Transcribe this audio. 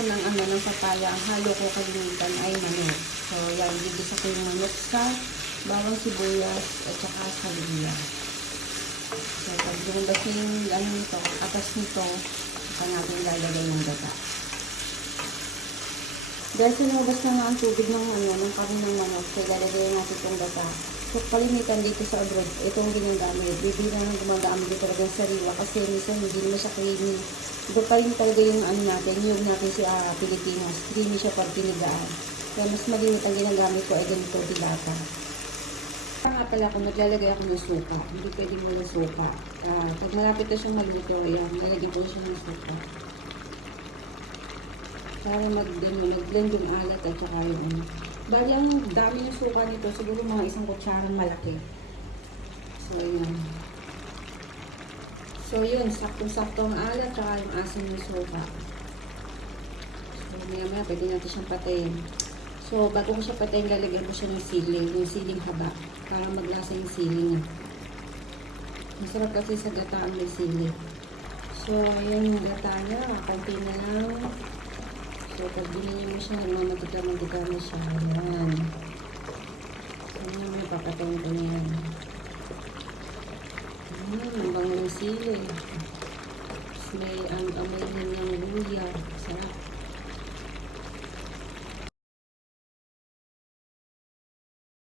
ng ng papaya, ang halo ko kalimitan ay manok. So, yan, gigisa ko yung manok sa bawang sibuyas at saka saluya. So, pag lumabas yung nito, atas nito, saka natin lalagay ng gata. Dahil sa lumabas na nga ang tubig ng ng karne ng manok, so lalagay natin itong gata. So, kalimitan dito sa abroad, itong ginagamit. Bibili na gumagamit dito talaga ng sariwa kasi minsan hindi naman siya creamy. Iba pa rin talaga yung natin, yung natin sa Pilipinas. Creamy siya pag pinigaan. Kaya mas malimit ang ginagamit ko ay ganito dilata. Kaya nga pala kung naglalagay ako ng suka, hindi pwedeng walang suka. Pag malapit na siyang maluto, ayan, nalagyan ko siya ng suka. Para mag-blend yung alat at saka yung Bali, ang dami ng suka nito, siguro mga isang kutsarang malaki. So, yun. So, yun, saktong-sakto ang alat, tsaka yung asin ng suka. So, maya-maya, pwede natin siyang patayin. So, bago ko siya patayin, lalagyan ko siya ng siling, yung siling haba, para maglasa yung siling niya. Masarap kasi sa gataan may siling. So, ayan yung gata niya, konti na lang. So, pag binili mo siya, nagmamatika-matika na siya. Ayan. So, may papatayin ko na yan. Ang bango ng sili. May amoy ng luya. Sarap.